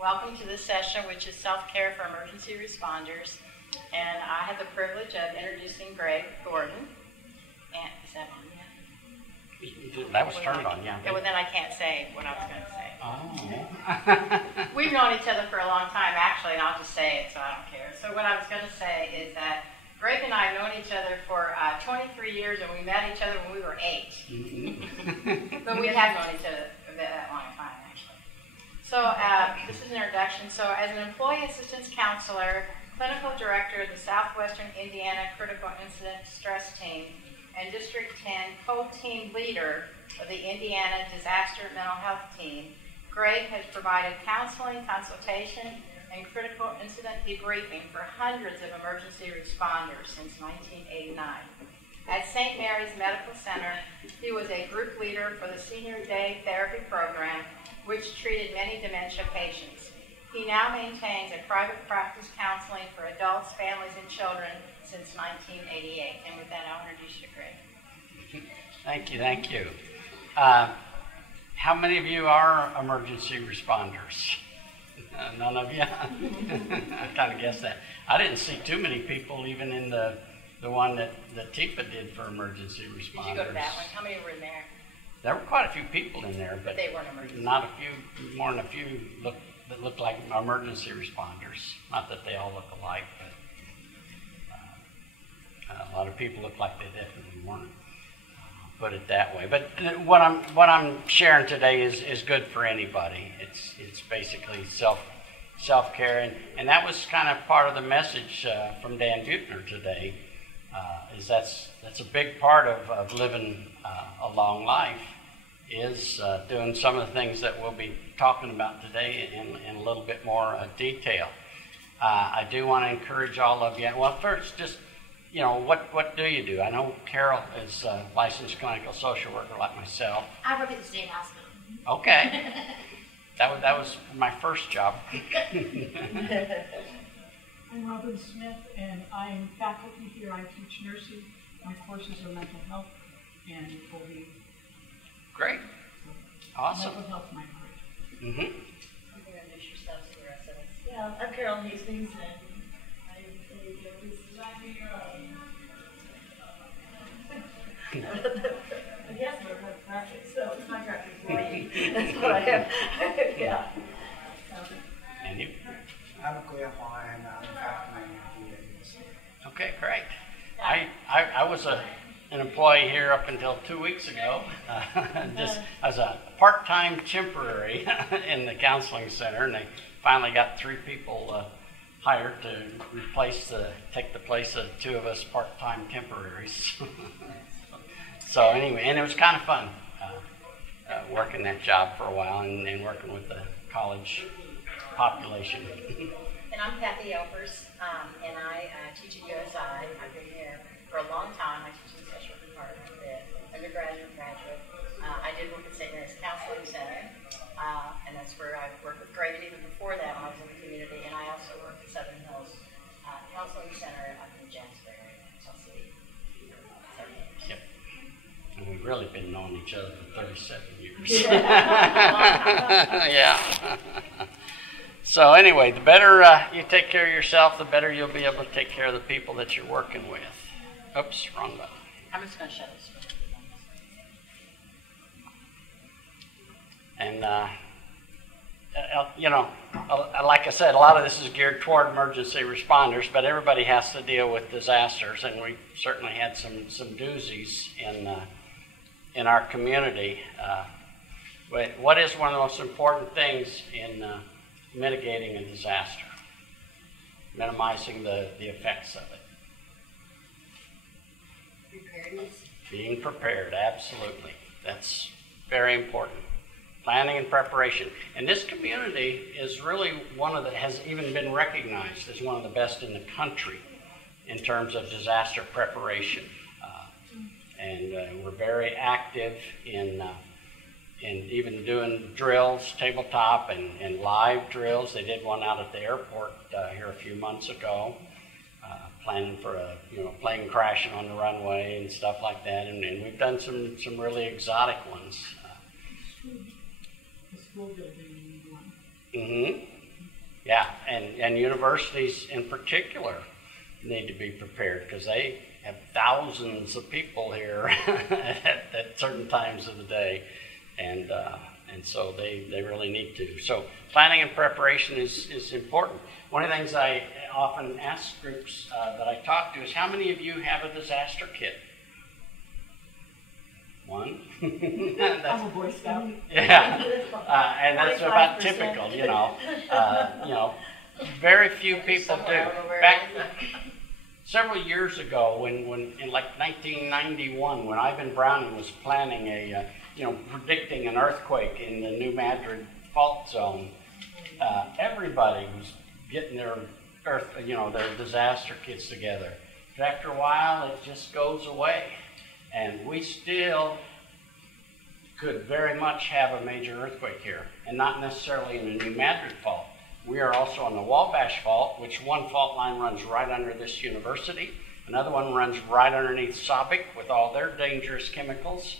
Welcome to this session, which is self-care for emergency responders. And I have the privilege of introducing Greg Gordon. And is that on yet? That was turned on, yeah. Well, then I can't say what I was going to say. Oh. We've known each other for a long time, actually, and I'll just say it, so I don't care. So what I was going to say is that Greg and I have known each other for 23 years, and we met each other when we were 8. But we have known each other for that long time, actually. So this is an introduction. So as an employee assistance counselor, clinical director of the Southwestern Indiana Critical Incident Stress Team, and District 10 co-team leader of the Indiana Disaster Mental Health Team, Greg has provided counseling, consultation, and critical incident debriefing for hundreds of emergency responders since 1989. At St. Mary's Medical Center, he was a group leader for the Senior Day Therapy Program, which treated many dementia patients. He now maintains a private practice counseling for adults, families, and children since 1988. And with that, I'll introduce you to Greg. Thank you. How many of you are emergency responders? None of you? I kind of guessed that. I didn't see too many people even in the one that TIPA did for emergency responders. Did you go to that one? How many were in there? There were quite a few people in there, but they weren't emergency. Not a few, more than a few that looked like emergency responders. Not that they all look alike, but a lot of people look like they definitely weren't. Put it that way. But what I'm sharing today is good for anybody. It's basically self-care, and that was kind of part of the message from Dan Buechner today. Is that's a big part of living a long life, is doing some of the things that we'll be talking about today in a little bit more detail. I do want to encourage all of you. Well, first, just what do you do? I know Carol is a licensed clinical social worker like myself. I work at the state hospital. Okay. That was my first job. I'm Robin Smith, and I'm faculty here. I teach nursing. My courses are mental health and well-being. Great. Awesome. Mental health, my part. You can introduce yourselves to the rest of us. Yeah, I'm Carol Hastings, and I'm a police designer. Yes, we're contracted, so it's contracted employee. That's what I am. Yeah. And you? I'm Guya Huang, and I'm faculty here at UC. Okay, great. I was an employee here up until 2 weeks ago, just as a part-time temporary in the counseling center, and they finally got 3 people hired to take the place of 2 of us part-time temporaries. So anyway, and it was kind of fun working that job for a while and working with the college population. And I'm Kathy Elpers, and I teach at USI. I've been here for a long time. I teach in the special department, the undergraduate and graduate. I did work at St. Mary's Counseling Center, and that's where I worked with Greg, and even before that when I was in the community. And I also worked at Southern Hills Counseling Center up in Jasper, Arkansas City. 7 years. Yep. And we've really been knowing each other for 37 years. Yeah. So anyway, the better you take care of yourself, the better you'll be able to take care of the people that you're working with. Oops, wrong button. I'm just going to shut this. And, like I said, a lot of this is geared toward emergency responders, but everybody has to deal with disasters, and we certainly had some doozies in our community. But what is one of the most important things in mitigating a disaster? Minimizing the effects of it. Preparedness. Being prepared, absolutely. That's very important. Planning and preparation. And this community is really one of the, has even been recognized as one of the best in the country in terms of disaster preparation. And we're very active in even doing drills, tabletop and live drills. They did one out at the airport here a few months ago, planning for a plane crashing on the runway and stuff like that. And we've done some really exotic ones. The school building one. Mm-hmm. Yeah, and universities in particular need to be prepared because they have thousands of people here at certain times of the day, and so they really need to. So planning and preparation is important. One of the things I often ask groups that I talk to is, how many of you have a disaster kit? One? I'm a Boy Scout. Yeah, and that's about typical, you know. Very few people do. Back several years ago, when in like 1991, when Ivan Browning was planning predicting an earthquake in the New Madrid fault zone, everybody was getting their their disaster kits together. But after a while, it just goes away. And we still could very much have a major earthquake here, and not necessarily in the New Madrid fault. We are also on the Wabash Fault, which one fault line runs right under this university. Another one runs right underneath Sabic with all their dangerous chemicals.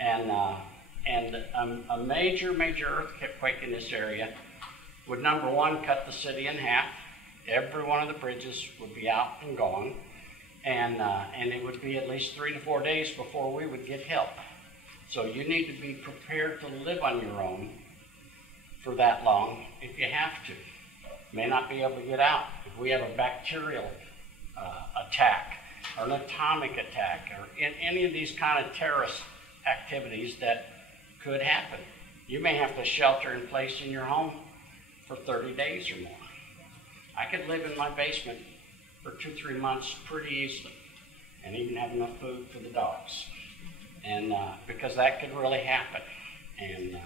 And a major earthquake in this area would, number one, cut the city in half. Every one of the bridges would be out and gone. And it would be at least 3 to 4 days before we would get help. So you need to be prepared to live on your own for that long if you have to. May not be able to get out. If we have a bacterial attack or an atomic attack or any of these kind of terrorist activities that could happen, you may have to shelter in place in your home for 30 days or more. I could live in my basement for 2-3 months pretty easily, and even have enough food for the dogs, and because that could really happen. And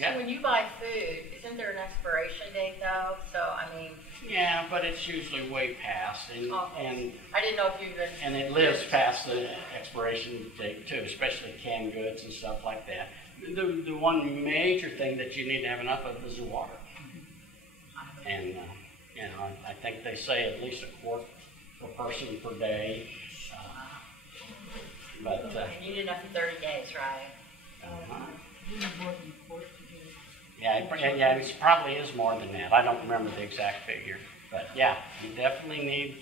So when you buy food, isn't there an expiration date though? So I mean. Yeah, but it's usually way past, and I didn't know if you've been. And it lives past the expiration date too, especially canned goods and stuff like that. The one major thing that you need to have enough of is the water, and. I think they say at least a quart per person per day. But you need enough for 30 days, right? Yeah, it probably is more than that. I don't remember the exact figure, but yeah, you definitely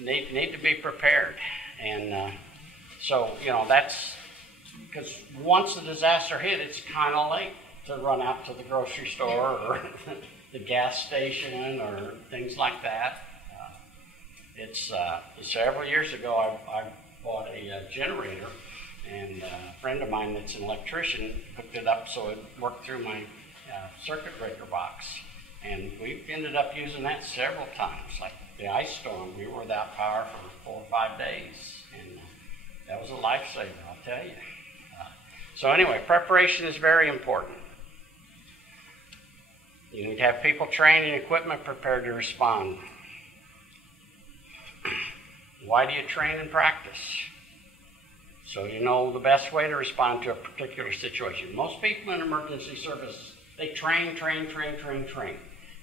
need to be prepared. And so that's because once the disaster hit, it's kind of late to run out to the grocery store or the gas station or things like that. It's several years ago I bought a generator, and a friend of mine that's an electrician hooked it up so it worked through my circuit breaker box. And we ended up using that several times. Like the ice storm, we were without power for 4 or 5 days, and that was a lifesaver, I'll tell you. So anyway, preparation is very important. You need to have people trained and equipment prepared to respond. Why do you train and practice? So you know the best way to respond to a particular situation. Most people in emergency services, they train.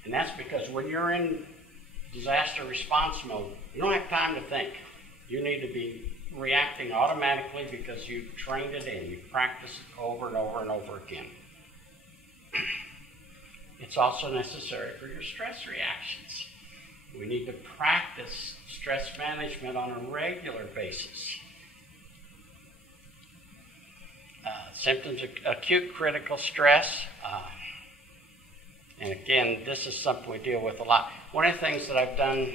And that's because when you're in disaster response mode, you don't have time to think. You need to be reacting automatically because you've trained it in. You've practiced it over and over and over again. It's also necessary for your stress reactions. We need to practice stress management on a regular basis. Symptoms of acute critical stress. And again, this is something we deal with a lot. One of the things that I've done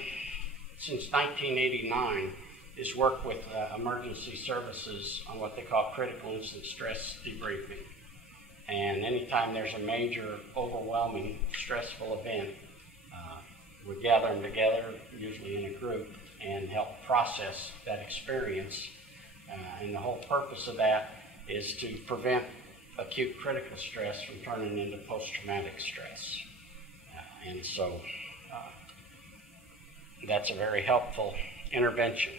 since 1989 is work with emergency services on what they call critical incident stress debriefing. And anytime there's a major, overwhelming, stressful event, we gather them together, usually in a group, and help process that experience. And the whole purpose of that is to prevent acute critical stress from turning into post-traumatic stress. And so that's a very helpful intervention.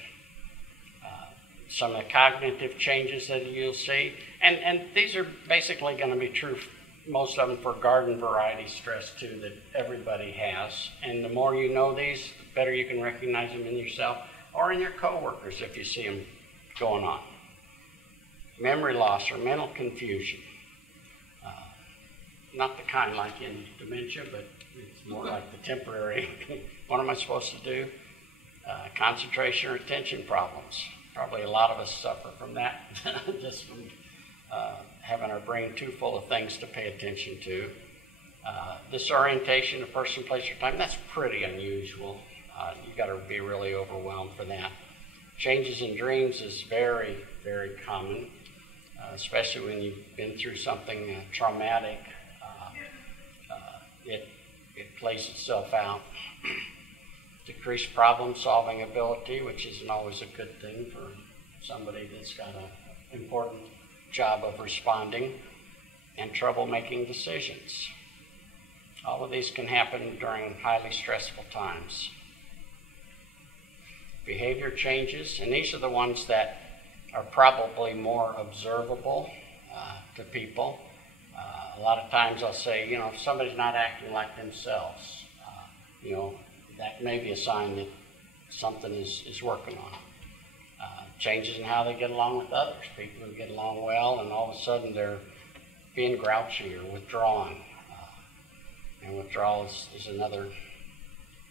Some of the cognitive changes that you'll see, and these are basically going to be true, most of them for garden variety stress too, that everybody has. And the more you know these, the better you can recognize them in yourself or in your coworkers if you see them going on. Memory loss or mental confusion. not the kind like in dementia, but it's more like the temporary. What am I supposed to do? Concentration or attention problems. Probably a lot of us suffer from that, just from having our brain too full of things to pay attention to. Disorientation of person, place, or time. That's pretty unusual. You got to be really overwhelmed for that. Changes in dreams is very, very common, especially when you've been through something traumatic. It plays itself out. Decreased problem-solving ability, which isn't always a good thing for somebody that's got an important job of responding, and trouble making decisions. All of these can happen during highly stressful times. Behavior changes, and these are the ones that are probably more observable to people. A lot of times I'll say, if somebody's not acting like themselves, that may be a sign that something is working on them. Changes in how they get along with others. People who get along well, and all of a sudden they're being grouchy or withdrawn. And withdrawal is another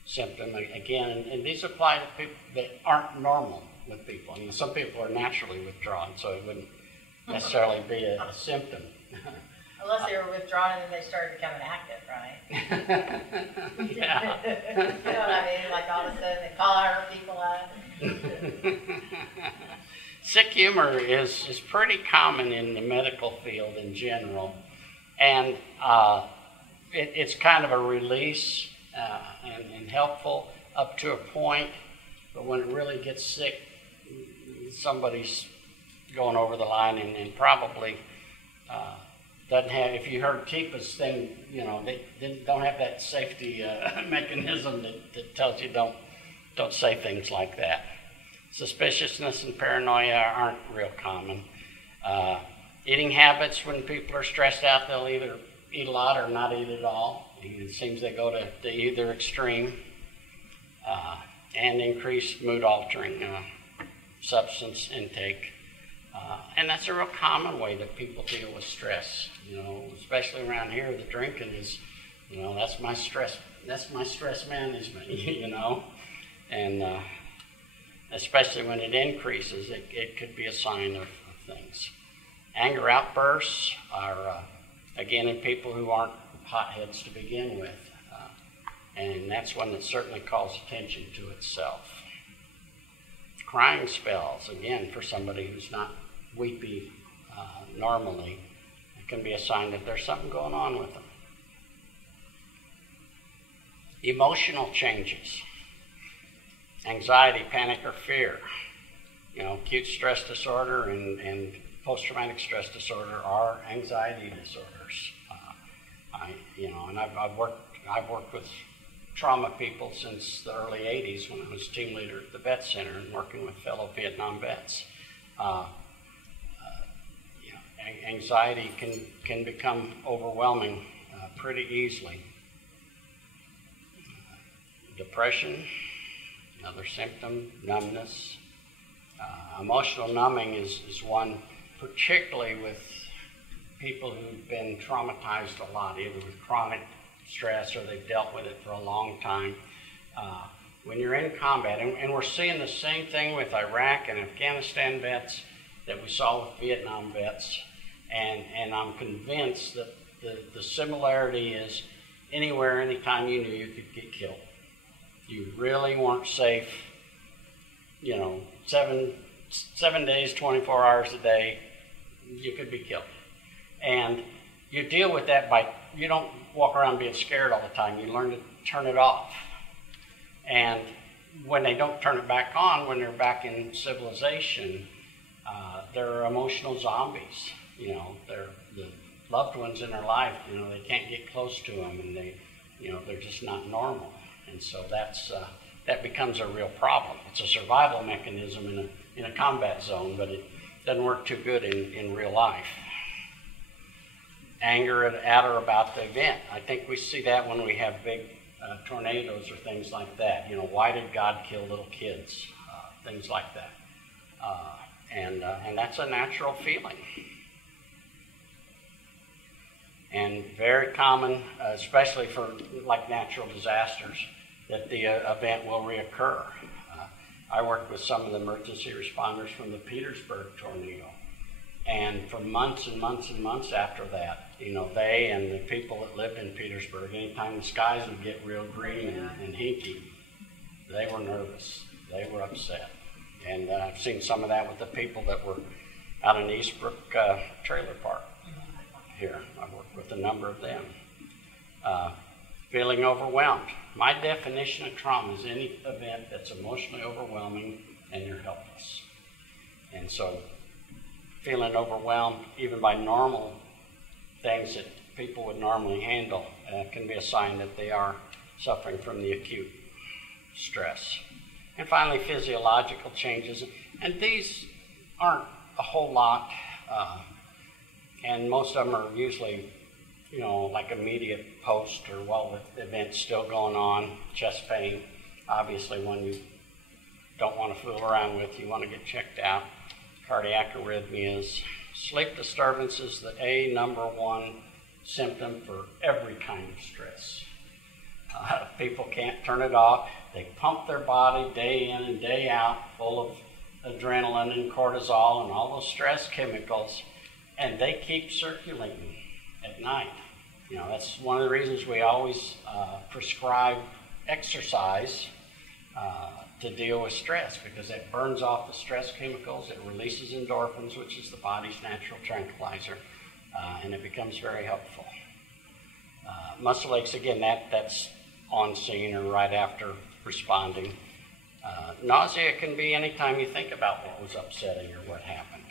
symptom. Again, and these apply to people that aren't normal with people. Some people are naturally withdrawn, so it wouldn't necessarily be a symptom. Unless they were withdrawn and then they started becoming active, right? Yeah. You know what I mean? Like all of a sudden they call our people out. Sick humor is pretty common in the medical field in general, and it's kind of a release and helpful up to a point, but when it really gets sick, somebody's going over the line and probably doesn't have, if you heard Keepa's thing, they don't have that safety mechanism that tells you don't say things like that. Suspiciousness and paranoia aren't real common. Eating habits, when people are stressed out, they'll either eat a lot or not eat at all. It seems they go to either extreme. And increased mood-altering substance intake. And that's a real common way that people deal with stress. Especially around here, the drinking is, that's my stress management, And especially when it increases, it could be a sign of things. Anger outbursts are, again, in people who aren't hotheads to begin with. And that's one that certainly calls attention to itself. Crying spells, again, for somebody who's not weepy normally, it can be a sign that there's something going on with them. Emotional changes. Anxiety, panic, or fear. Acute stress disorder and post-traumatic stress disorder are anxiety disorders. I've worked with trauma people since the early 80s when I was team leader at the Vet Center and working with fellow Vietnam vets. Anxiety can become overwhelming pretty easily. Depression, another symptom, numbness. Emotional numbing is one, particularly with people who've been traumatized a lot, either with chronic stress or they've dealt with it for a long time. When you're in combat, and we're seeing the same thing with Iraq and Afghanistan vets that we saw with Vietnam vets, and I'm convinced that the similarity is anywhere, anytime you knew you could get killed. You really weren't safe, 7 days, 24 hours a day, you could be killed. And you deal with that you don't walk around being scared all the time. You learn to turn it off. And when they don't turn it back on, when they're back in civilization, they're emotional zombies. They're the loved ones in their life, they can't get close to them, and they're just not normal. And so that becomes a real problem. It's a survival mechanism in a combat zone, but it doesn't work too good in real life. Anger at or about the event. I think we see that when we have big tornadoes or things like that. Why did God kill little kids? Things like that. And that's a natural feeling. And very common, especially for like natural disasters, that the event will reoccur. I worked with some of the emergency responders from the Petersburg tornado. And for months and months and months after that, they and the people that lived in Petersburg, anytime the skies would get real green and hinky, they were nervous. They were upset. And I've seen some of that with the people that were out in Eastbrook Trailer Park here. I've worked with a number of them. Feeling overwhelmed. My definition of trauma is any event that's emotionally overwhelming and you're helpless. And so feeling overwhelmed, even by normal things that people would normally handle, can be a sign that they are suffering from the acute stress. And finally, physiological changes. And these aren't a whole lot, and most of them are usually, like immediate post or while the event's still going on. Chest pain, obviously one you don't want to fool around with, you want to get checked out. Cardiac arrhythmias. Sleep disturbance is the number one symptom for every kind of stress. People can't turn it off. They pump their body day in and day out full of adrenaline and cortisol and all those stress chemicals, and they keep circulating at night. That's one of the reasons we always prescribe exercise to deal with stress, because it burns off the stress chemicals, it releases endorphins, which is the body's natural tranquilizer, and it becomes very helpful. Muscle aches, again, that's on scene or right after responding. Nausea can be anytime you think about what was upsetting or what happened.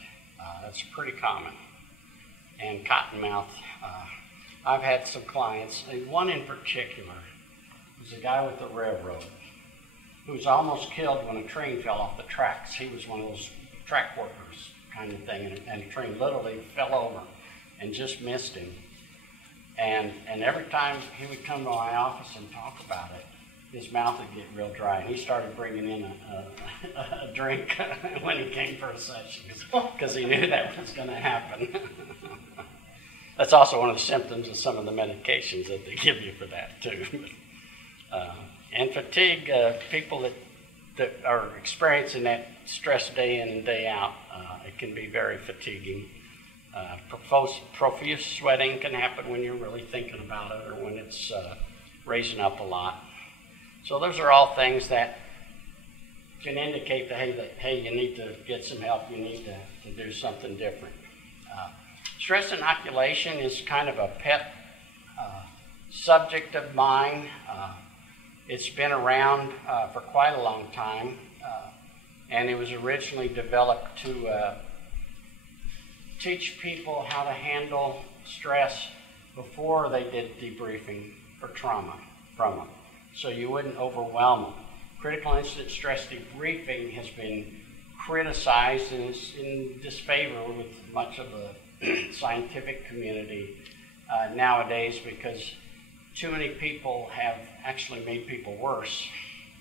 That's pretty common. And cotton mouth. I've had some clients, one in particular was a guy with the railroad who was almost killed when a train fell off the tracks. He was one of those track workers kind of thing, and the train literally fell over and just missed him. And every time he would come to my office and talk about it, his mouth would get real dry. And he started bringing in a drink when he came for a session because he knew that was going to happen. That's also one of the symptoms of some of the medications that they give you for that too. And fatigue, people that are experiencing that stress day in and day out, it can be very fatiguing. Profuse sweating can happen when you're really thinking about it or when it's raising up a lot. So those are all things that can indicate that, hey, you need to get some help, you need to do something different. Stress inoculation is kind of a pet subject of mine. It's been around for quite a long time, and it was originally developed to teach people how to handle stress before they did debriefing for trauma from them, so you wouldn't overwhelm them. Critical incident stress debriefing has been criticized and is in disfavor with much of the scientific community nowadays, because too many people have actually made people worse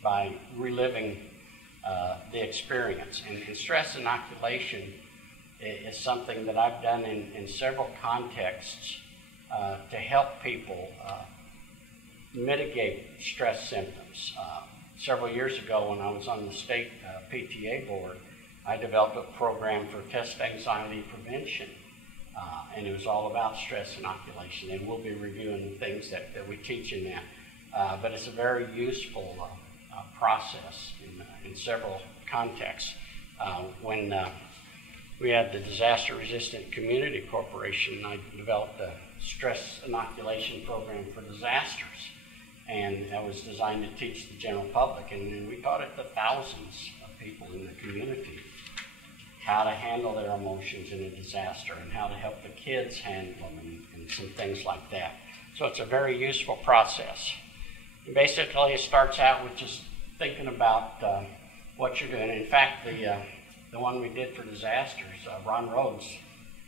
by reliving the experience. And stress inoculation is something that I've done in several contexts to help people mitigate stress symptoms. Several years ago, when I was on the state PTA board, I developed a program for test anxiety prevention. And it was all about stress inoculation, and we'll be reviewing the things that we teach in that. But it's a very useful process in several contexts. When we had the Disaster Resistant Community Corporation, I developed a stress inoculation program for disasters, and that was designed to teach the general public, and we taught it to thousands of people in the community how to handle their emotions in a disaster and how to help the kids handle them and some things like that. So it's a very useful process. And basically, it starts out with just thinking about what you're doing. In fact, the one we did for disasters, Ron Rhodes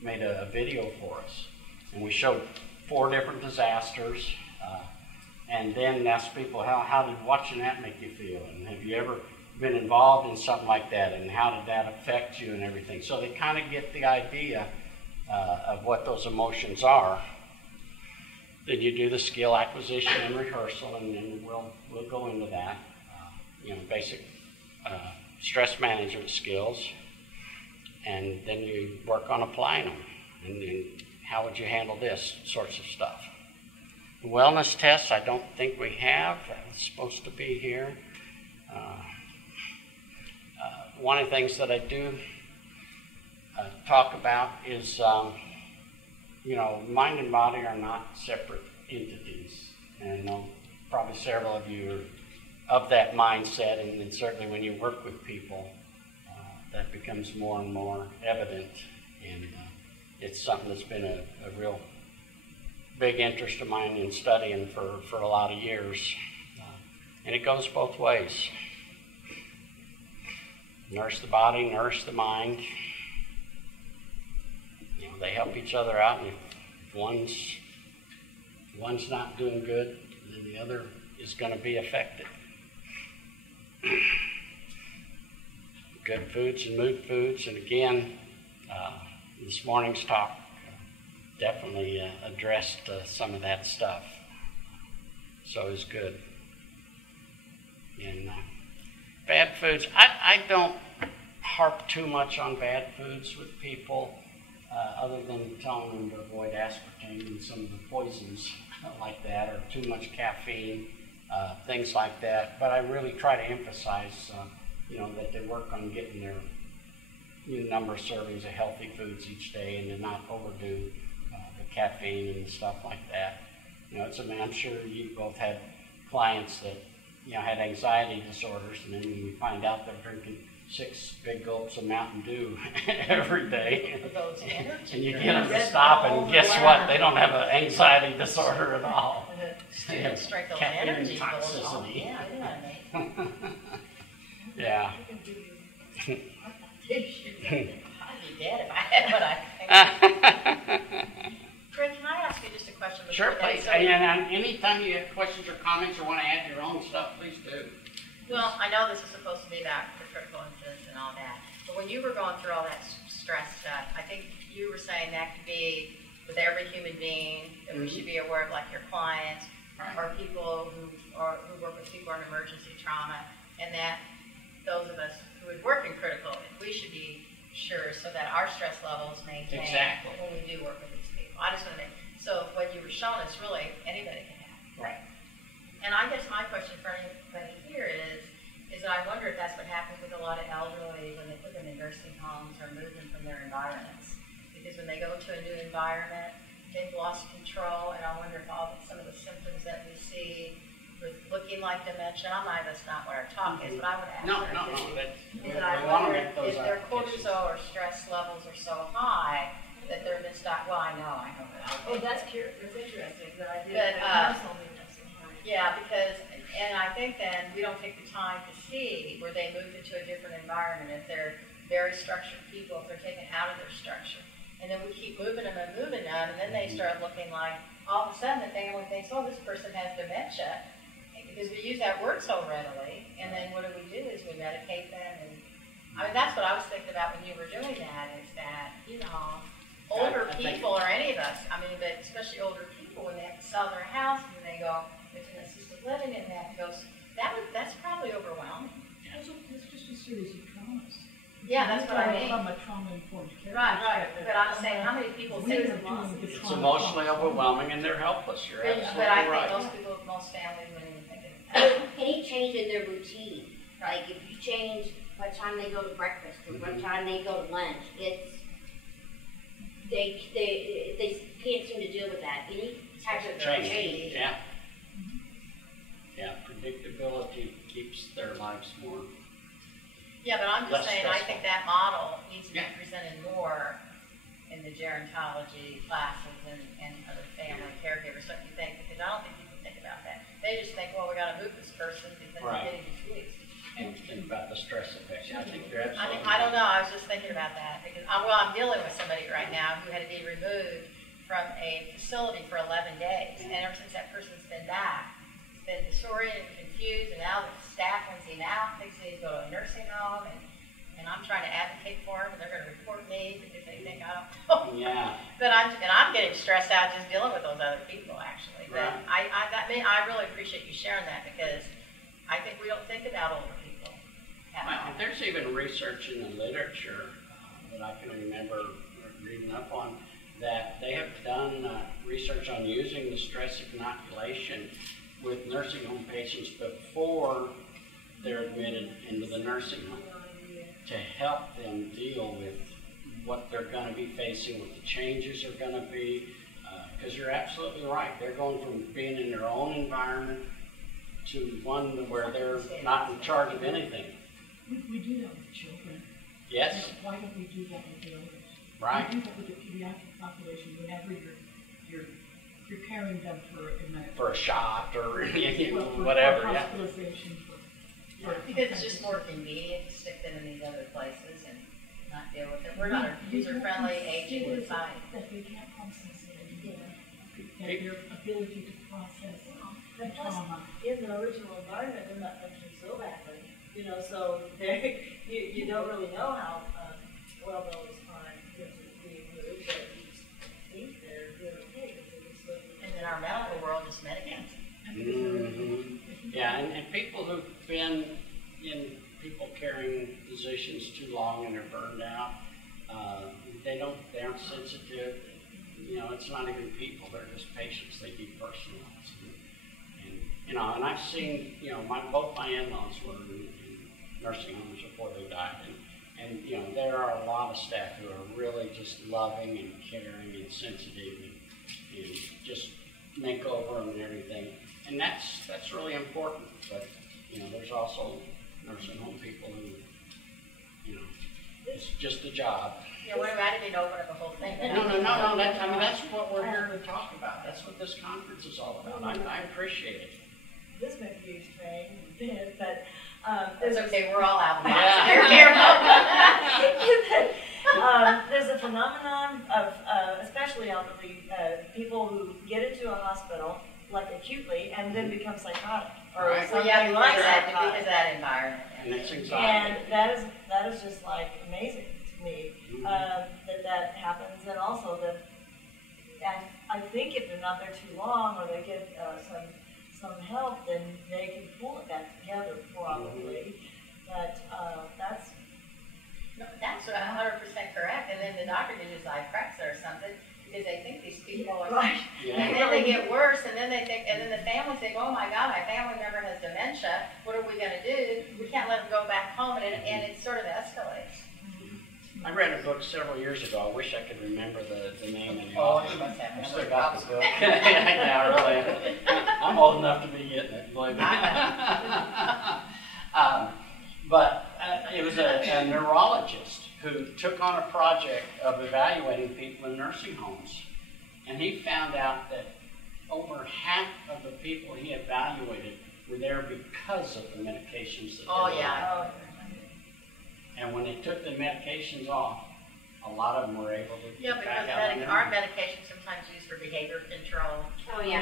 made a video for us, and we showed 4 different disasters, and then asked people, how did watching that make you feel? And have you ever been involved in something like that, and how did that affect you and everything? So they kind of get the idea of what those emotions are. Then you do the skill acquisition and rehearsal, and then we'll go into that. Basic stress management skills, and then you work on applying them. And then how would you handle this sorts of stuff? The wellness tests, I don't think we have. It's supposed to be here. One of the things that I do talk about is, mind and body are not separate entities. And I know probably several of you are of that mindset, and then certainly when you work with people, that becomes more and more evident. And it's something that's been a real big interest of mine in studying for a lot of years. And it goes both ways. Nourish the body, nourish the mind. They help each other out, and if one's not doing good, then the other is going to be affected. Good foods and mood foods, and again, this morning's talk definitely addressed some of that stuff. So it's good. And bad foods, I don't harp too much on bad foods with people, other than telling them to avoid aspartame and some of the poisons like that, or too much caffeine, things like that. But I really try to emphasize, that they work on getting their number of servings of healthy foods each day, and to not overdo the caffeine and stuff like that. I'm sure you both had clients that had anxiety disorders, and then when you find out they're drinking 6 big gulps of Mountain Dew every day, and you get them to stop, and guess what? They don't have an anxiety disorder at all. They have caffeine toxicity. Yeah. I'd be dead if I had what I think. Greg, can I ask you just a question? Sure, please. And anytime you have questions or comments or want to add your own stuff, please do. Well, I know this is supposed to be about the critical incidents and all that, but when you were going through all that stress stuff, I think you were saying that could be with every human being, that we should be aware of, like your clients, or people who work with people in emergency trauma, and that those of us who would work in critical, we should be sure so that our stress levels maintain when we do work with these people. I just want to so what you were showing us, really, anybody can have. Right. And I guess my question for anybody here is that I wonder if that's what happens with a lot of elderly when they put them in nursing homes or move them from their environments. Because when they go to a new environment, they've lost control, and I wonder if some of the symptoms that we see with looking like dementia, that's not what our talk is, but I would ask if their cortisol or stress levels are so high that they're misdiagnosed. Well, I know. Oh, that's interesting. That I did. But, yeah, because, and I think then we don't take the time to see where they moved into a different environment, if they're very structured people, if they're taken out of their structure. And then we keep moving them, and then they start looking like, all of a sudden the family thinks, oh, this person has dementia, because we use that word so readily, and then what do? Is we medicate them, and that's what I was thinking about when you were doing that, is that, older people, or any of us, but especially older people, when they have to sell their house, and they go into an assisted living, and they have to go, that's probably overwhelming. It's just a series of traumas. Yeah, that's what I mean. From a trauma-informed care. Right. But I'm saying, how many people take some losses? It's emotionally overwhelming, and they're helpless. You're absolutely But I right. think most families wouldn't even think of it. Any change in their routine, like if you change what time they go to breakfast or what time they go to lunch, they can't seem to deal with that. Any type of change. Yeah. Yeah, predictability keeps their lives more. Yeah, but I'm just saying, I think that model needs to be Yeah. presented more in the gerontology classes and other family caregivers, don't you think? Because I don't think people think about that. They just think, well, we got to move this person because they're getting disease. And think about the stress effects. I think you're absolutely I don't know. I was just thinking about that because I'm dealing with somebody right now who had to be removed from a facility for 11 days, and ever since that person's been back, he's been disoriented and confused, and now the staff wants him out, thinks he needs to go to a nursing home, and I'm trying to advocate for them, and they're going to report me if they think I don't know. Yeah. But I'm getting stressed out just dealing with those other people, actually. But Right. I really appreciate you sharing that, because I think we don't think about older people at Well, all. there's even research in the literature that I can remember reading up on, that they have done research on using the stress inoculation with nursing home patients before they're admitted into the nursing home, to help them deal with what they're going to be facing, what the changes are going to be, because you're absolutely right. They're going from being in their own environment to one where they're not in charge of anything. We do that with children. Yes? Why don't we do that with the elders? Right. We do that with the pediatric population whenever you're preparing them for a medical. For a shot or for whatever, yeah. hospitalization for Because it's just more convenient to stick them in these other places and not deal with it. We're not a user-friendly, aging society. That they can't process it anymore. That their ability to process the trauma. In the original environment, they're not functioning so badly, you know, so you don't really know how well they'll respond to being moved, but you just think they're doing okay. And then our medical world just medicates. Mm-hmm. Yeah, and people who've been in people carrying positions too long and they're burned out, they aren't sensitive. You know, it's not even people; they're just patients. They depersonalize, and I've seen, both my in-laws were in nursing homes before they died, and there are a lot of staff who are really just loving and caring and sensitive and just make over them and everything. And that's really important. But there's also nursing home people who, it's just a job. Yeah, I didn't open up the whole thing. No. That's what we're here to talk about. That's what this conference is all about. I appreciate it. This may be strange, but It's okay. We're all out. there's a phenomenon of, especially elderly people who get into a hospital, like acutely, and then become psychotic or Right. something Yeah, we like that psychotic. because of that environment. And it's And anxiety. that is just like amazing to me that happens, and also that I think if they're not there too long or they get some help, then they can pull it back together probably. But that's. No, that's 100% correct. And then the doctor did his Zyprexa or something because they think these people are. Right. Yeah. And then they get worse, and then they think, and then the family think, oh my God, my family member has dementia. What are we going to do? We can't let them go back home, and it sort of escalates. I read a book several years ago. I wish I could remember the name and the Oh, author. you must have I it. still got the book. Yeah, really. I'm old enough to be getting it, believe me. But it was a neurologist who took on a project of evaluating people in nursing homes. And he found out that over half of the people he evaluated were there because of the medications that they were on. Yeah. And when they took the medications off, a lot of them were able to Yeah, get because back out on their our own. medication sometimes used for behavior control. Oh, yeah.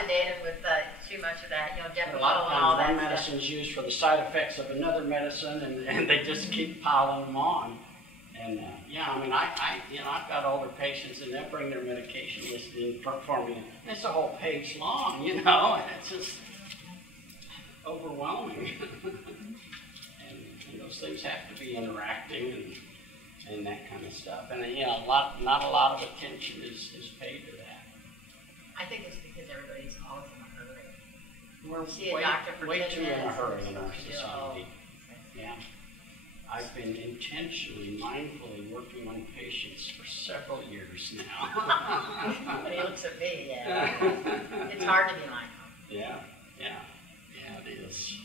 Sedated with too much of that, A Depakote lot of and all times one that stuff. medicine's used for the side effects of another medicine, and they just keep piling them on. And I've got older patients, and they'll bring their medication list in for me. And it's a whole page long, and it's just overwhelming. and those things have to be interacting and that kind of stuff. And not a lot of attention is paid to that. I think it's because everybody's always in a hurry. We're See a doctor for way 10 too in a minutes, hurry in our you know. society. Yeah. I've been intentionally, mindfully working on patients for several years now. But he looks at me, yeah. It's hard to be mindful. Yeah, it is.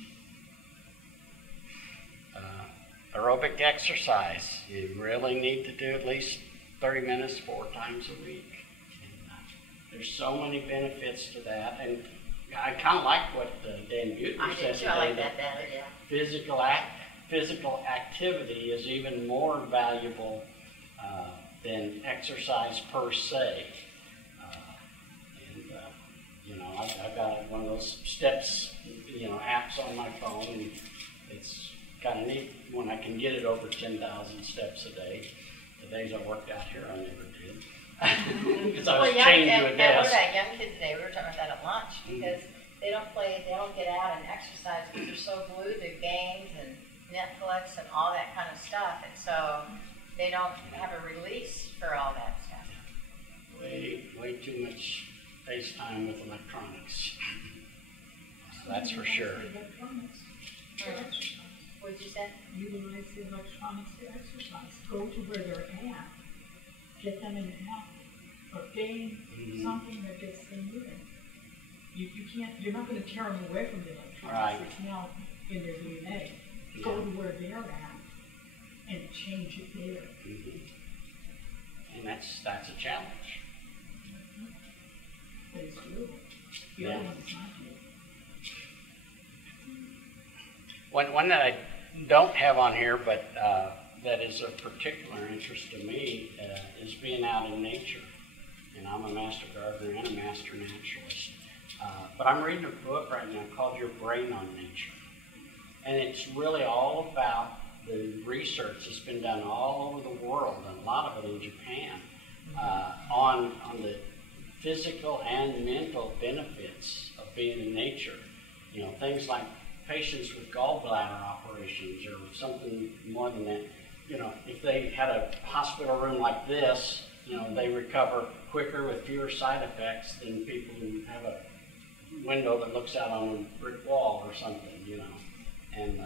Aerobic exercise. You really need to do at least 30 minutes 4 times a week. And, there's so many benefits to that. And I kind of like what Dan Buettner I said do too. today. I like that better, yeah. Physical activity is even more valuable than exercise per se. I've got one of those steps, apps on my phone, and it's kind of neat when I can get it over 10,000 steps a day. The days I worked out here, I never did. Because I was chained to a and desk. what about young kids today? We were talking about that at lunch because they don't get out and exercise because they're so glued to games and Netflix and all that kind of stuff, and so they don't have a release for all that stuff. Way too much FaceTime with electronics. That's for sure. Electronics for exercise. What'd you say? Utilize the electronics for exercise. Go to where they're at. Get them an app or game, something that gets them moving. You can't. You're not going to tear them away from the electronics. Right. It's now in their DNA. Go to where they're at and change it there. And that's a challenge. But it's real. The Yeah. other one's not real. One that I don't have on here, but that is of particular interest to me, is being out in nature. And I'm a master gardener and a master naturalist. But I'm reading a book right now called Your Brain on Nature. And it's really all about the research that's been done all over the world, and a lot of it in Japan, on the physical and mental benefits of being in nature. You know, things like patients with gallbladder operations or something more than that. You know, if they had a hospital room like this, you know, they recover quicker with fewer side effects than people who have a window that looks out on a brick wall or something, you know. And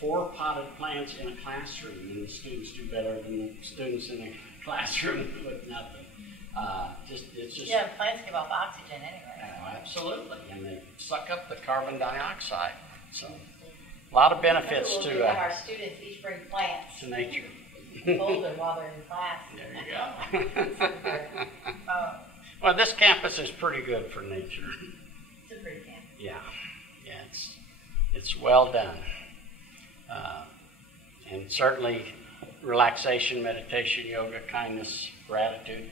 4 potted plants in a classroom, and the students do better than the students in a classroom with nothing. It's just Yeah, plants give off oxygen anyway. absolutely, and they suck up the carbon dioxide. So, a lot of benefits We'll do have our to students each bring plants. nature. Hold them while they're in class. There you go. Oh, Well, this campus is pretty good for nature. it's a pretty camp. Yeah, it's well done, and certainly relaxation, meditation, yoga, kindness, gratitude.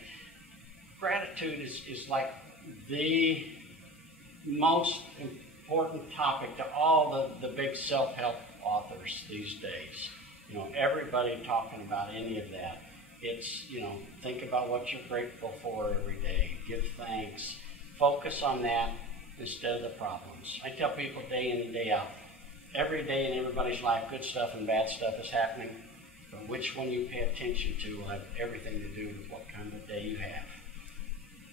Gratitude is like the most important topic to all the big self-help authors these days. You know, everybody talking about any of that. It's, you know, think about what you're grateful for every day. Give thanks. Focus on that instead of the problems. I tell people day in and day out, every day in everybody's life, good stuff and bad stuff is happening. But which one you pay attention to will have everything to do with what kind of day you have.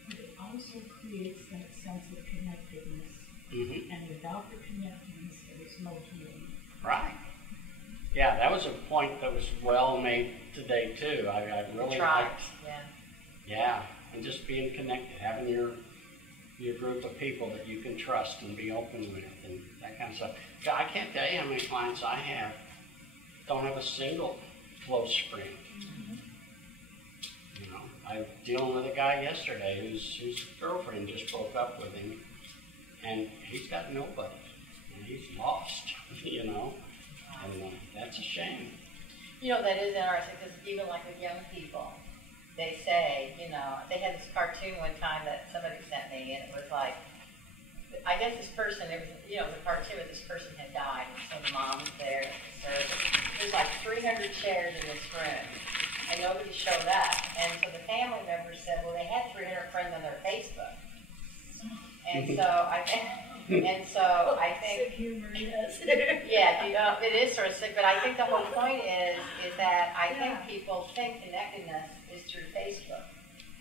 But it also creates that sense of connectedness. Mm-hmm. And without the connectedness, there is no healing. Right. Yeah, that was a point that was well made today too. I really liked. Yeah, and just being connected, having your group of people that you can trust and be open with, and that kind of stuff. I can't tell you how many clients I have don't have a single close friend. Mm-hmm. You know, I was dealing with a guy yesterday whose girlfriend just broke up with him, and he's got nobody, and he's lost. You know, and that's a shame. You know, that is interesting because even like with young people, they say, you know, they had this cartoon one time that somebody sent me, and it was like, I guess this person, it was, you know, it was a cartoon where this person had died, and so the mom was there at the service. There's like 300 chairs in this room, and nobody showed up. And so the family members said, well, they had 300 friends on their Facebook. And so I think, Sick humor, yes. yeah, you know, it is sort of sick, but I think the whole point is that I think people think connectedness is through Facebook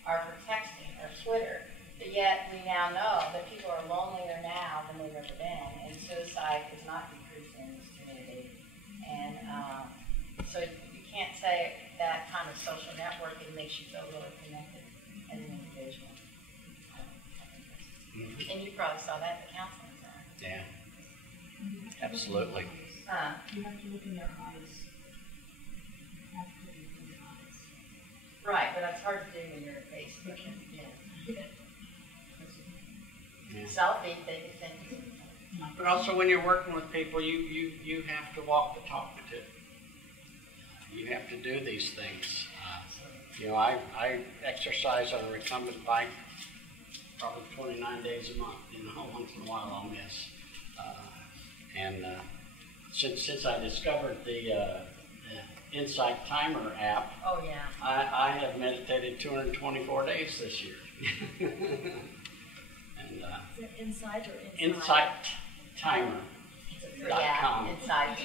or for texting or Twitter, but yet we now know that people are lonelier now than they've ever been, and suicide is not decreasing in this community. And so you can't say that kind of social networking makes you feel really connected as an individual. And you probably saw that in the counseling center. Yeah, absolutely. You have to look in their eyes. You have to look in their eyes. Right, but it's hard to do when you're at Facebook. Yeah. Selfie, they can send you. But also, when you're working with people, you have to walk the talk too. You have to do these things. You know, I exercise on a recumbent bike probably 29 days a month. You know, once in a while I'll miss. And since I discovered the Insight Timer app, Oh, yeah. I have meditated 224 days this year. And Is it inside or inside? Insight Timer. Yeah, inside.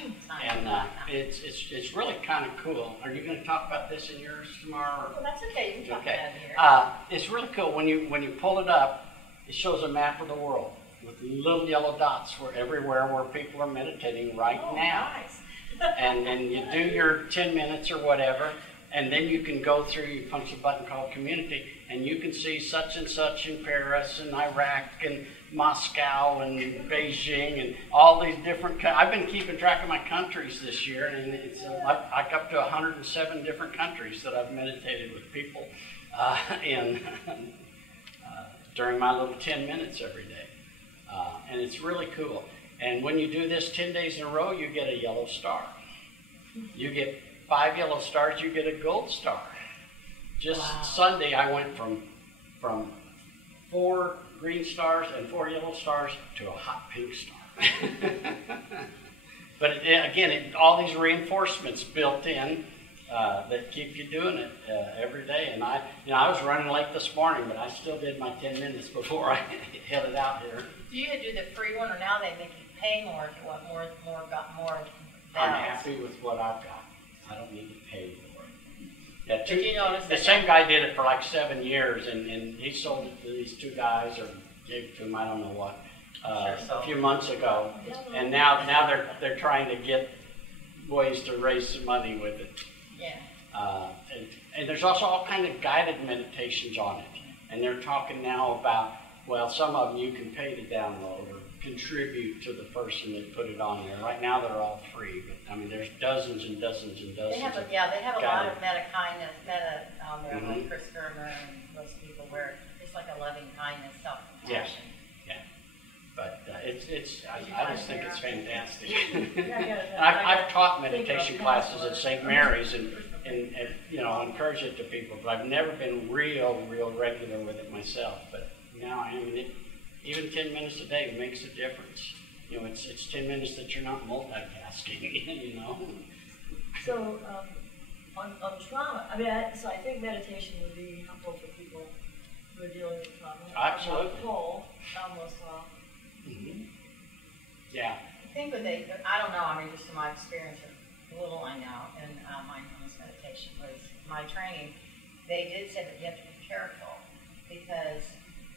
And it's really kind of cool. Are you going to talk about this in yours tomorrow? Oh, that's okay. You can talk Okay. about it here. It's really cool. When you pull it up, it shows a map of the world with little yellow dots for everywhere where people are meditating right Oh, now. nice. And you do your 10 minutes or whatever, and then you can go through, you punch a button called Community, and you can see such and such in Paris and Iraq and Moscow and Beijing and all these different I've been keeping track of my countries this year, and it's like up to 107 different countries that I've meditated with people in during my little 10 minutes every day. And it's really cool. And when you do this 10 days in a row, you get a yellow star. You get 5 yellow stars, you get a gold star. Just Sunday, I went from 4 green stars and 4 yellow stars to a hot pink star. But again, all these reinforcements built in that keep you doing it every day. And I was running late this morning, but I still did my 10 minutes before I headed out here. Do you do the free one, or now they make you pay more if you want more bells? I'm happy with what I've got. I don't need to pay for it. Yeah, Did you notice the that- same guy did it for like 7 years, and he sold it to these 2 guys, or gave it to him, I don't know what, a few months ago. And now they're trying to get ways to raise some money with it. Yeah. And there's also all kind of guided meditations on it. And they're talking now about, well, some of them you can pay to download or contribute to the person that put it on there. Right now they're all free, but I mean there's dozens and dozens and dozens. They have of a lot of guided- meta kindness, on there, like Mhm. Chris Germer and most people, where it's like a loving kindness, self-compassion. But I just think it's fantastic. Yeah. I've taught meditation classes at St. Mary's and encourage it to people, but I've never been real regular with it myself. But now I am, and even 10 minutes a day makes a difference. It's 10 minutes that you're not multitasking, So, on trauma, I think meditation would be helpful for people who are dealing with trauma. Absolutely. Paul almost all. Mm-hmm. Yeah. I think I don't know, just in my experience, a little I know, in mindfulness meditation was my training, they did say that you have to be careful, because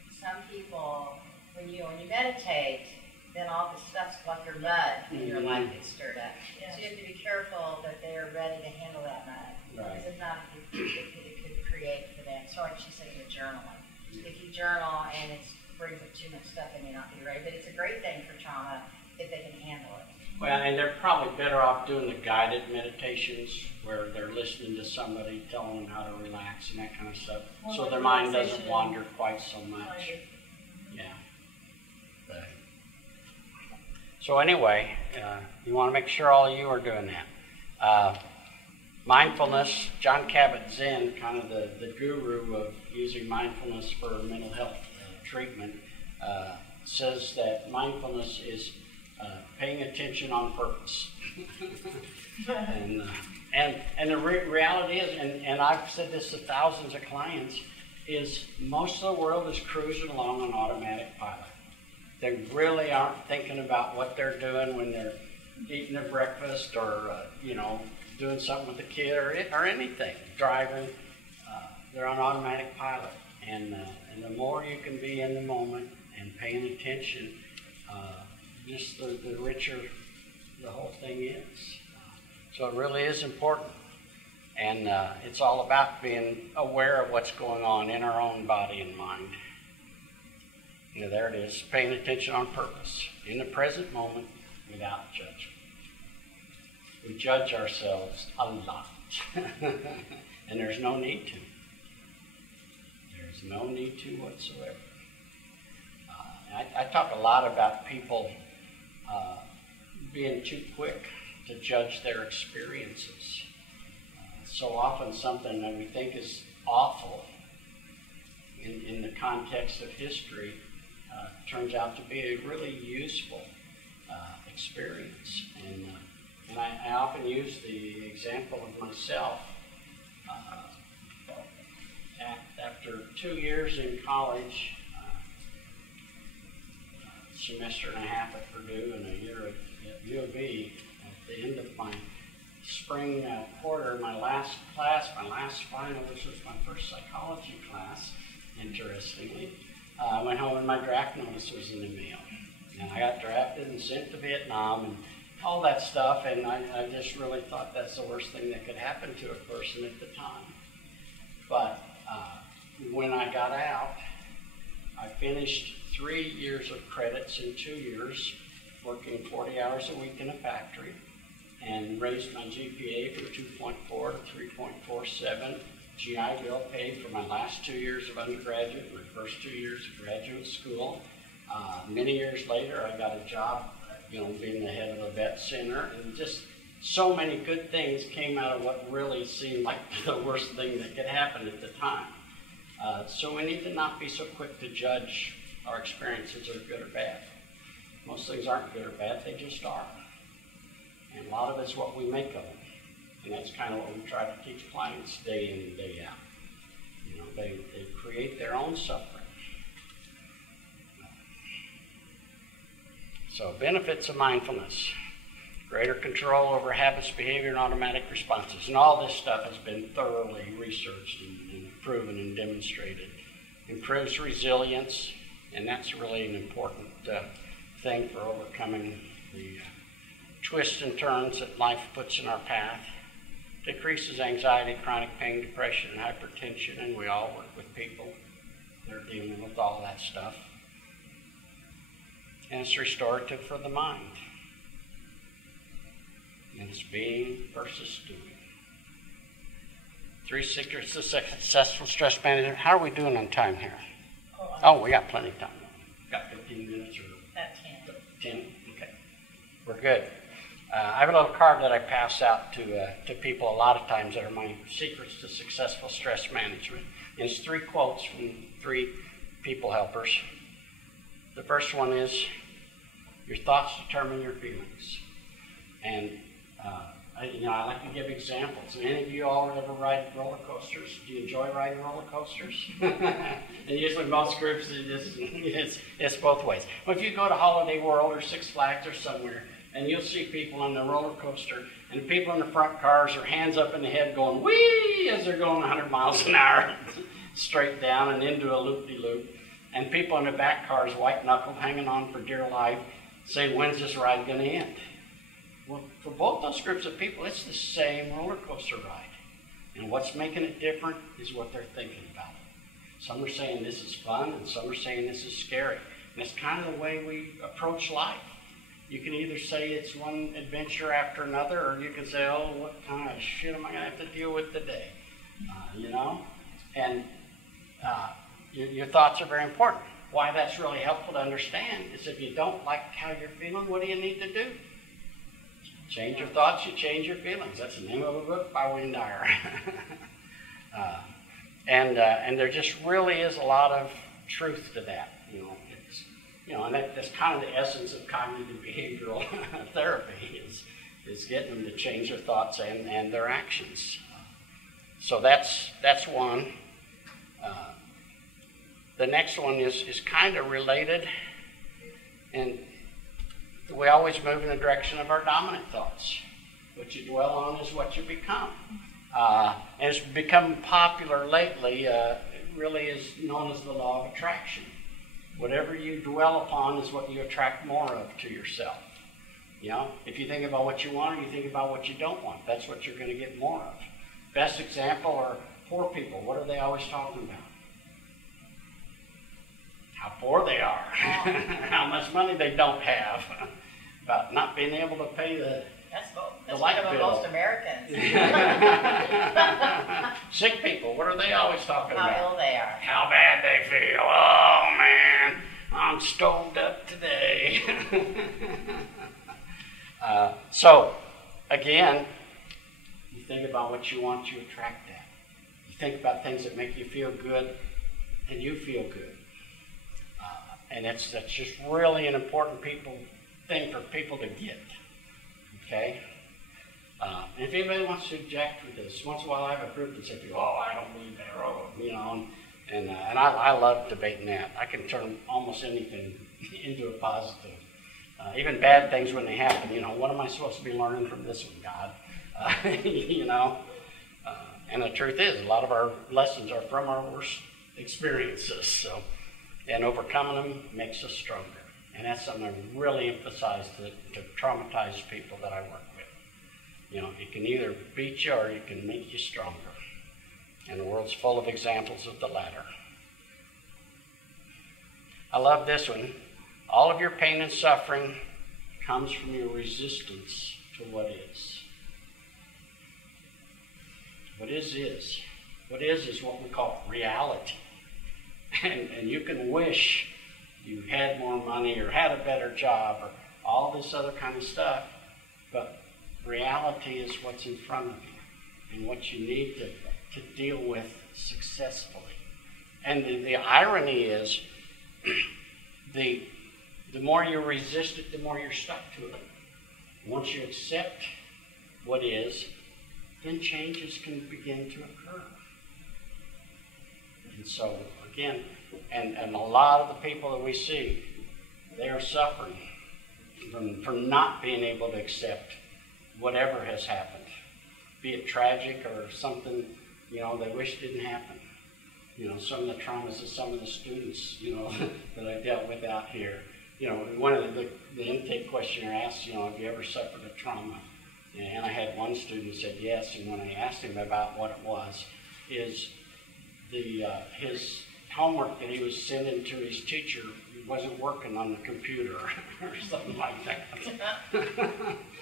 some people, when you meditate, then all the stuff's like your mud in your life gets stirred up. Yeah. So you have to be careful that they're ready to handle that mud. Right. Because if not, it could create for them. So like she said, you're journaling. If you journal and it brings up too much stuff, they may not be ready. But it's a great thing for trauma if they can handle it. Well, and they're probably better off doing the guided meditations where they're listening to somebody telling them how to relax and that kind of stuff, Well, so like their mind doesn't relaxation. wander quite so much. Yeah. But, so anyway, you want to make sure all of you are doing that. Mindfulness, John Kabat-Zinn, kind of the guru of using mindfulness for mental health treatment, says that mindfulness is paying attention on purpose. and the reality is, and I've said this to thousands of clients, is most of the world is cruising along on automatic pilot. They really aren't thinking about what they're doing when they're eating their breakfast or doing something with the kid or anything, driving. They're on automatic pilot, and the more you can be in the moment and paying attention, just the richer the whole thing is. So it really is important. And it's all about being aware of what's going on in our own body and mind. There it is, paying attention on purpose, in the present moment, without judgment. We judge ourselves a lot. And there's no need to. There's no need to whatsoever. I talk a lot about people being too quick to judge their experiences. So often something that we think is awful in the context of history turns out to be a really useful experience. And often use the example of myself. After 2 years in college, a semester and a half at Purdue and a year at U of E, at the end of my spring quarter, my last class, my last final, which was my first psychology class, interestingly, I went home and my draft notice was in the mail. And I got drafted and sent to Vietnam and all that stuff, and I just really thought that's the worst thing that could happen to a person at the time. But when I got out, I finished 3 years of credits in 2 years, working 40 hours a week in a factory, and raised my GPA from 2.4 to 3.47. GI Bill paid for my last 2 years of undergraduate, my first 2 years of graduate school. Many years later, I got a job, being the head of a vet center, and just so many good things came out of what really seemed like the worst thing that could happen at the time. So we need to not be so quick to judge our experiences are good or bad. Most things aren't good or bad, they just are. And a lot of it's what we make of them. And that's kind of what we try to teach clients day in and day out. They create their own suffering. So benefits of mindfulness: greater control over habits, behavior, and automatic responses. And all this stuff has been thoroughly researched and proven and demonstrated. Improves resilience, and that's really an important thing for overcoming the twists and turns that life puts in our path. Decreases anxiety, chronic pain, depression, and hypertension, and we all work with people that are dealing with all that stuff. And it's restorative for the mind. And it's being versus doing. 3 secrets to successful stress management. How are we doing on time here? Oh, we got plenty of time. Got 15 minutes or At 10. 10? Okay. We're good. I have a little card that I pass out to people a lot of times that are my secrets to successful stress management. And it's 3 quotes from 3 people helpers. The first one is, your thoughts determine your feelings. And I like to give examples. Any of you all ever ride roller coasters? Do you enjoy riding roller coasters? And usually most groups, it's both ways. Well, if you go to Holiday World or Six Flags or somewhere, and you'll see people on the roller coaster, and the people in the front cars are hands up in the head going, whee, as they're going 100 miles an hour straight down and into a loop-de-loop. And people in the back cars, white-knuckled, hanging on for dear life, saying, when's this ride going to end? Well, for both those groups of people, it's the same roller coaster ride. And what's making it different is what they're thinking about. Some are saying this is fun, and some are saying this is scary. And it's kind of the way we approach life. You can either say it's one adventure after another, or you can say, oh, what kind of shit am I going to have to deal with today? And your thoughts are very important. Why that's really helpful to understand is if you don't like how you're feeling, what do you need to do? Change your thoughts, you change your feelings. That's the name of a book by Wayne Dyer. And there just really is a lot of truth to that. And that's kind of the essence of cognitive behavioral therapy is getting them to change their thoughts and their actions. So that's one. The next one is kind of related, and we always move in the direction of our dominant thoughts. What you dwell on is what you become. And it's become popular lately. It really is known as the law of attraction. Whatever you dwell upon is what you attract more of to yourself. If you think about what you want or you think about what you don't want, that's what you're going to get more of. Best example are poor people. What are they always talking about? How poor they are, how much money they don't have, about not being able to pay the light bill. Most Americans. Sick people, what are they always talking about? How ill they are. How bad they feel. Oh man, I'm stoved up today. So, again, you think about what you want, you attract that. You think about things that make you feel good, and you feel good. And that's just really an important thing for people to get. Okay? And if anybody wants to object with this, once in a while I have a group that says, "Oh, I don't believe that," or, you know, and I love debating that. I can turn almost anything into a positive. Even bad things when they happen, you know, what am I supposed to be learning from this one, God? You know, and the truth is, a lot of our lessons are from our worst experiences. So, and overcoming them makes us stronger. And that's something I really emphasize to traumatized people that I work with. You know, it can either beat you or it can make you stronger. And the world's full of examples of the latter. I love this one. All of your pain and suffering comes from your resistance to what is. What is. What is what we call reality. And you can wish you had more money or had a better job or all this other kind of stuff, but reality is what's in front of you and what you need to deal with successfully. And the irony is, the more you resist it, the more you're stuck to it. Once you accept what is, then changes can begin to occur. And so, again, and a lot of the people that we see, they are suffering from not being able to accept whatever has happened, be it tragic or something, you know, they wish didn't happen. You know, some of the traumas of some of the students, you know, that I dealt with out here. You know, one of the intake questionnaire asks, you know, have you ever suffered a trauma? And I had one student said yes, and when I asked him about what it was, is his homework that he was sending to his teacher wasn't working on the computer or something like that.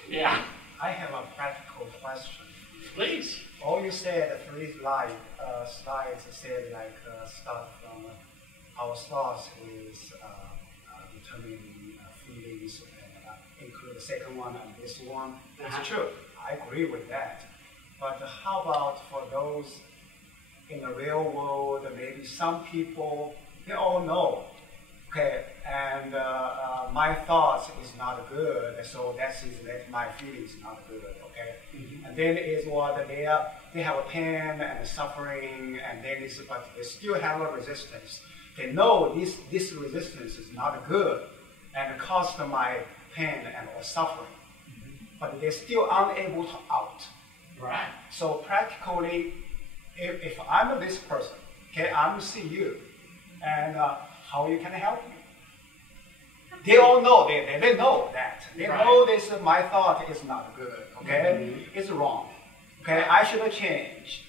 Yeah. I have a practical question. Please. All you said, 3 slides said like start from our thoughts is determining feelings, and include the second one and this one. That's true. I agree with that. But how about for those in the real world, maybe some people, they all know, okay, and my thoughts is not good, so that is that my feelings not good, okay? Mm-hmm. And then is what they have a pain and suffering, and then it's, but they still have a resistance. They know this resistance is not good and caused my pain and or suffering, mm-hmm. but they're still unable to out. Right. So practically, if I'm this person, okay, I'm see you, and how you can help me? They all know, they know that. They know this, my thought is not good, okay? Mm-hmm. It's wrong, okay? I should change,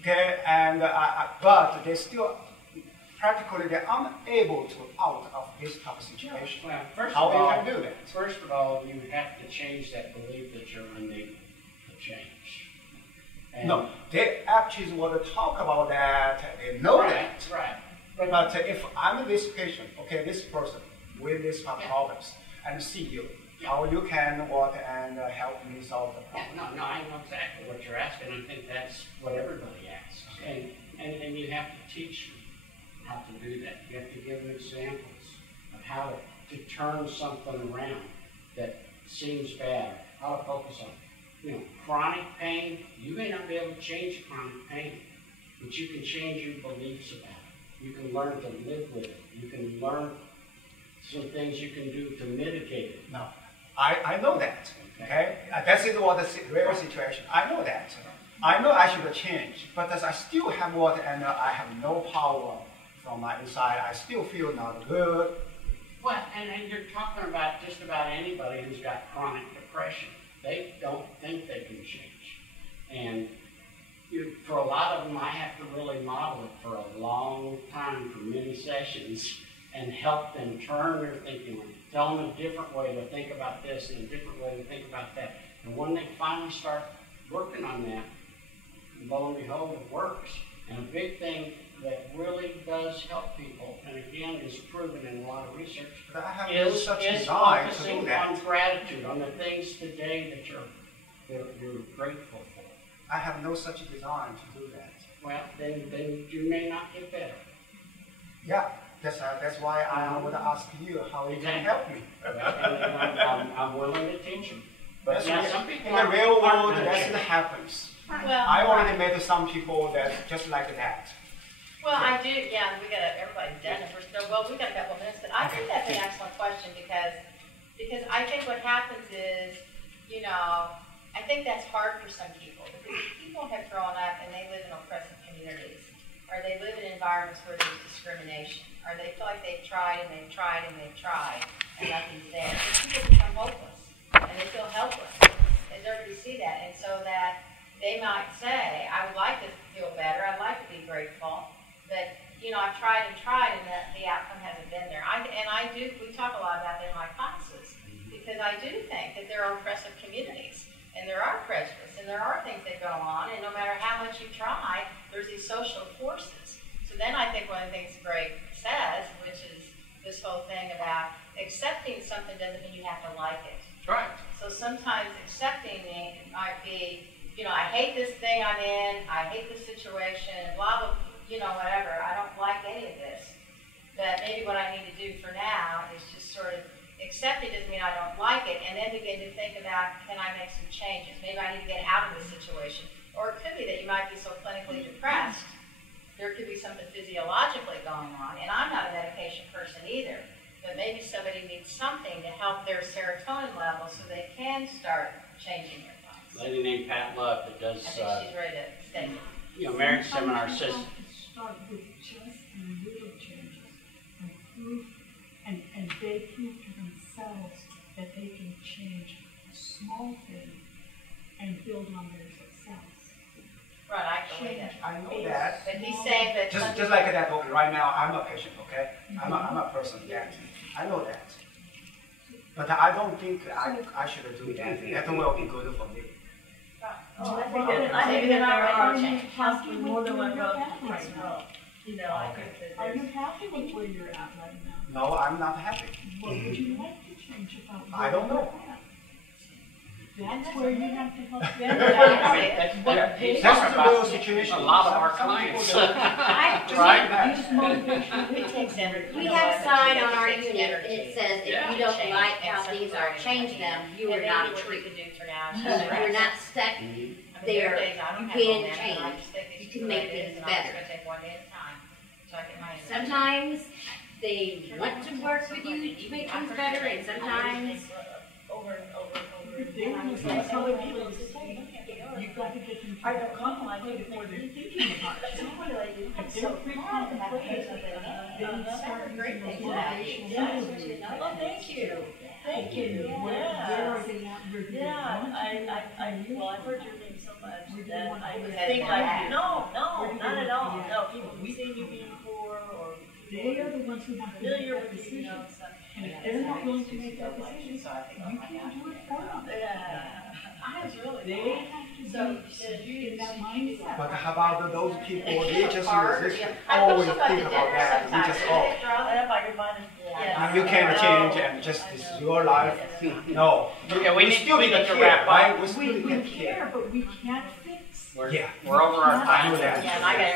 okay? And, but they still, practically, they're unable to out of this type of situation. Well, how you can do that? First of all, you have to change that belief that you're unable to change. And no, they actually want to talk about that, they know that. Right. But if I'm this patient, okay, this person with these problems, and see you, how you can what and help me solve the problem. No, I know exactly what you're asking. I think that's what everybody asks. And you have to teach them how to do that. You have to give them examples of how to turn something around that seems bad, how to focus on it. You know, chronic pain, you may not be able to change chronic pain, but you can change your beliefs about it. You can learn to live with it. You can learn some things you can do to mitigate it. No, I know that, okay? That is what the real situation, I know that. I know I should change, but as I still have what, and I have no power from my inside, I still feel not good. Well, and you're talking about just about anybody who's got chronic depression. They don't think they can change. And for a lot of them, I have to really model it for a long time, for many sessions, and help them turn their thinking, tell them a different way to think about this and a different way to think about that. And when they finally start working on that, lo and behold, it works. And a big thing that really does help people, and again is proven in a lot of research, is focusing on gratitude, on the things today that you're grateful for. I have no such design to do that. Well, then you may not get better. Yeah, that's why I would ask you how you can help me. And I'm willing to teach them. But Yeah, some people in the real world, aren't that gonna happens. Well, I already met some people that just like that. Well, I do, yeah, everybody's done it. We got a couple of minutes, but I think that's an excellent question because I think what happens is, I think that's hard for some people because people have grown up and they live in oppressive communities, or they live in environments where there's discrimination, or they feel like they've tried and they've tried and they've tried and nothing's there. So people become hopeless and they feel helpless. Does everybody see that? And so that they might say, I would like to feel better, I'd like to be grateful, but I've tried and tried, and the outcome hasn't been there. We talk a lot about that in my classes, because I do think that there are oppressive communities, and there are prejudice, and there are things that go on, and no matter how much you try, there's these social forces. So then I think one of the things Greg says, which is this whole thing about accepting something doesn't mean you have to like it. Right. So sometimes accepting it might be, I hate this thing I'm in, I hate this situation, blah, blah, whatever. I don't like any of this. But maybe what I need to do for now is just sort of accept it doesn't mean I don't like it, and then begin to think about, can I make some changes? Maybe I need to get out of this situation. Or it could be that you might be so clinically depressed, there could be something physiologically going on, and I'm not a medication person either, but maybe somebody needs something to help their serotonin level so they can start changing their thoughts. A lady named Pat Love that does, I think she's ready to stay. marriage seminar says, Start with just little changes and prove, and they prove to themselves that they can change a small thing and build on their success. Right, I believe that. I know that. But he's saying that Just like that, okay, right now, I'm a patient, okay? I'm a person that, I know that. But I don't think I should do that. That will be good for me. Oh, I think that there are possibly more than one road to this road. I think that Are you there's. happy with where you're at right now? No, I'm not happy. What would you like to change about where I don't know. you're at? That's where you have to help them. he's That's talking the real about situation. a lot of our Some people clients. don't- Right? Use motivation. it takes energy. We have a sign on our unit, Energy. it says, Yeah. if you don't Change, like and how some things people are, gonna change do them, that. you And are maybe not a what we tree. could do for now is You're just not stuck I mean, there. there are days I don't You have can momentum, and I change. just think it's You can the make way it is, things and I'm just better. gonna take one day at a time, so I get my energy. Sometimes they want to work with you to make things better, and sometimes Over and over and over. They were just like telling people to say, you've got to get them to contemplate before they're thinking about it. If they're pre-contemplating, they would start using those motivational interviews. Oh, thank you. Thank you. Where are they at, where do they Yeah, want to be? well, I've heard your name so much Where do you that want I to would be? think like, no, Where do you not want at to all. be at? No, people who've seen you being poor or They are the ones who have to make familiar that with you, decision. stuff. And if they're not willing to make that decision, So I think you can't do it for them. Yeah. I was really. They have to be in that mindset. But how about those people, they just Hard, resist, yeah. I push always them out to think about dinner that, we sometimes. just, They oh, draw I know if I could find it. Yeah. you can't change and just, this is your life. No. Okay, we need still to care, wrap up. right? We We still care, care. but we can't fix. We're, Yeah. we're over our I time. know that. Yeah, and I got